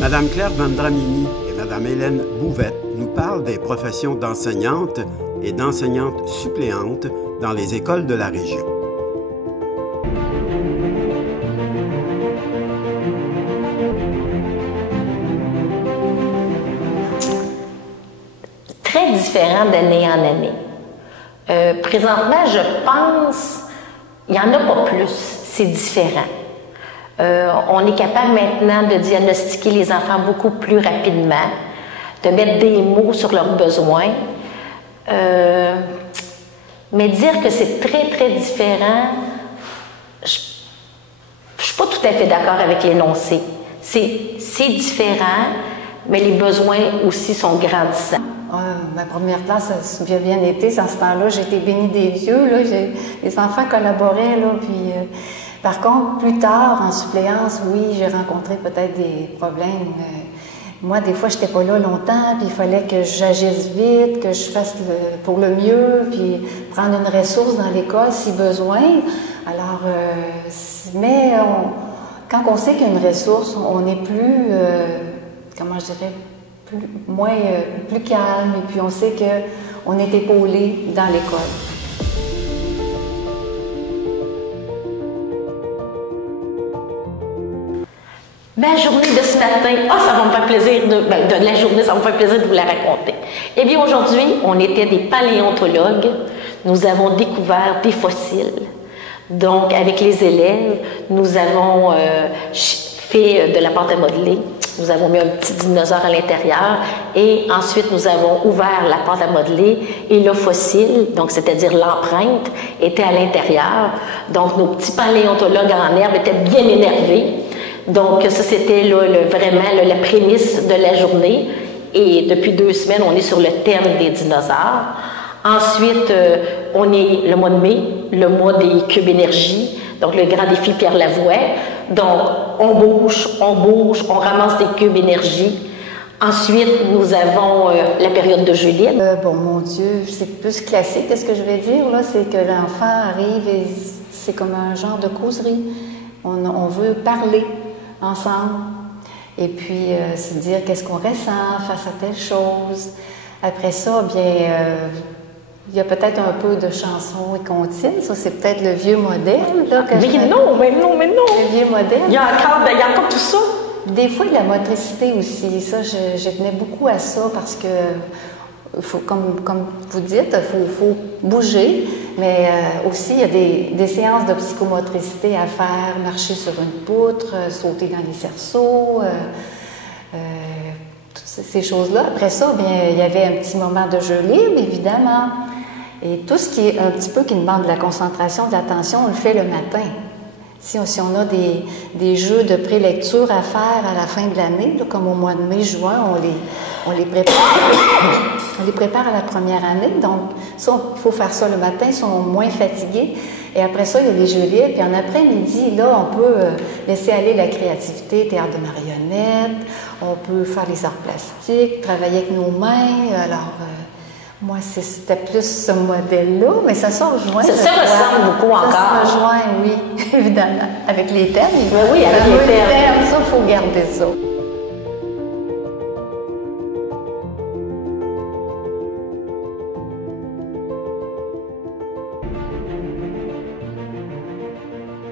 Madame Claire Vendramini et Madame Hélène Bouvette nous parlent des professions d'enseignantes et d'enseignantes suppléantes dans les écoles de la région. Très différent d'année en année. Présentement, je pense, il n'y en a pas plus, c'est différent. On est capable maintenant de diagnostiquer les enfants beaucoup plus rapidement, de mettre des mots sur leurs besoins. Mais dire que c'est très, très différent, je ne suis pas tout à fait d'accord avec l'énoncé. C'est différent, mais les besoins aussi sont grandissants. Ma première classe, ça a bien été. À ce temps-là, j'étais bénie des dieux. Là, les enfants collaboraient. Là, puis, par contre, plus tard, en suppléance, oui, j'ai rencontré peut-être des problèmes. Moi, des fois, je n'étais pas là longtemps, puis il fallait que j'agisse vite, que je fasse pour le mieux, puis prendre une ressource dans l'école si besoin. Alors, mais quand on sait qu'il y a une ressource, on est plus, comment je dirais, plus calme, et puis on sait qu'on est épaulé dans l'école. Ma journée de ce matin, ça va me faire plaisir de la journée, ça va me faire plaisir de vous la raconter. Eh bien, aujourd'hui, on était des paléontologues. Nous avons découvert des fossiles. Donc, avec les élèves, nous avons fait de la pâte à modeler. Nous avons mis un petit dinosaure à l'intérieur et ensuite nous avons ouvert la pâte à modeler et le fossile, donc c'est-à-dire l'empreinte, était à l'intérieur. Donc, nos petits paléontologues en herbe étaient bien énervés. Donc, ça, c'était vraiment la prémisse de la journée. Et depuis 2 semaines, on est sur le thème des dinosaures. Ensuite, on est le mois de mai, le mois des cubes énergie, donc le grand défi Pierre Lavoie. Donc, on bouge, on ramasse des cubes énergie. Ensuite, nous avons la période de jeu libre. Bon, mon Dieu, c'est plus classique. Qu'est-ce que je vais dire, là? C'est que l'enfant arrive et c'est comme un genre de causerie. On veut parler ensemble et puis se dire qu'est-ce qu'on ressent face à telle chose. Après ça, bien, il y a peut-être un peu de chansons et comptines. Ça, c'est peut-être le vieux modèle. Là, mais non. Le vieux modèle. Il y a encore tout ça. Des fois, de la motricité aussi. Ça, je tenais beaucoup à ça parce que, comme vous dites, il faut bouger, mais aussi, il y a des séances de psychomotricité à faire, marcher sur une poutre, sauter dans les cerceaux, toutes ces choses-là. Après ça, bien, il y avait un petit moment de jeu libre, évidemment. Et tout ce qui est un petit peu qui demande de la concentration, de l'attention, on le fait le matin. Si on a des jeux de prélecture à faire à la fin de l'année, comme au mois de mai, juin, on les prépare. On les prépare à la première année. Donc, ça, il faut faire ça le matin, ils sont moins fatigués. Et après ça, il y a les jeux libres. Puis en après-midi, là, on peut laisser aller la créativité, théâtre de marionnettes, on peut faire les arts plastiques, travailler avec nos mains. Alors, moi, c'était plus ce modèle-là, mais ça se rejoint. Ça ressemble beaucoup encore. Ça se rejoint, oui, évidemment. Avec les thèmes. Oui, avec les thèmes. Ça, il faut garder ça.